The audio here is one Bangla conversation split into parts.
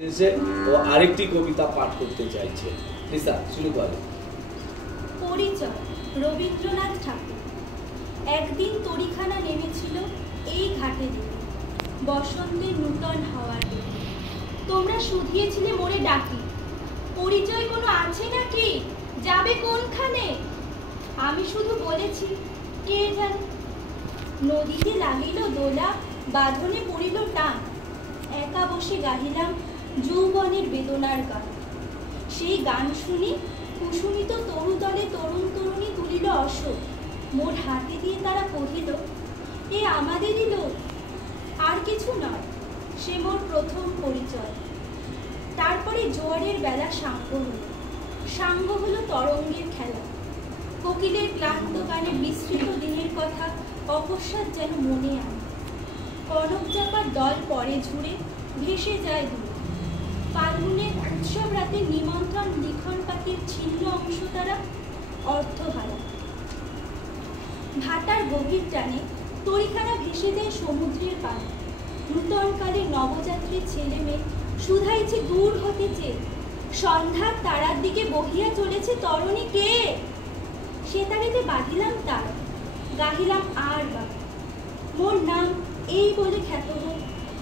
ও আরেকটি কবিতা পাঠ করতে চাইছে। লিসা শুরু করো। পরিচয় রবীন্দ্রনাথ ঠাকুর। একদিন তরিখানা নেমেছিল এই ঘাটে দিকে, বসন্তের নূতন হাওয়ার দিকে। তোমরা শুধিয়েছিলে মোরে ডাকি, পরিচয় কোনো আছে নাকি, যাবে কোনখানে? আমি শুধু বলেছি কে জানে। নদীতে লাগিল দোলা, বাঁধনে পড়িল টান, একা বসে গাহিলাম যৌবনের বেদনার গান। সেই গান শুনি কুসুমিত তরুদলে তরুণ তরুণী তুলিল অশোক, মোর হাতে দিয়ে তারা কহিল এ আমাদেরই লোক। আর কিছু নয়, সে মোর প্রথম পরিচয়। তারপরে জোয়ারের বেলা সাঙ্গ হলো, সাঙ্গ হলো তরঙ্গের খেলা। কোকিলের ক্লান্ত গানে বিস্তৃত দিনের কথা অকস্মাৎ যেন মনে আনে। কনক চাপার দল পরে ঝুড়ে ভেসে যায় দূরে। ফাল্গুনের উৎসব রাতে নিমন্ত্রণ লিখন পাখির ছিন্ন অংশ তারা অর্থহারা। ভাটার গভীর টানে তরিখানা ভেসে যায় সমুদ্রের পানে। নূতনকালে নবযাত্রী ছেলে মেয়ে শুধাইছে দূর হতে চেয়ে, সন্ধ্যার তারার দিকে বহিয়া চলেছে তরণী কে? সে তারিতে বাঁধিলাম তার, গাহিলাম আর বা, মোর নাম এই বলে খ্যাত হোক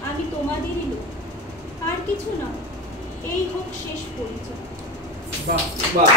আমি তোমাদেরই লোক। আর কিছু নয়, এই হোক শেষ পরিচয়। বাহ বাহ।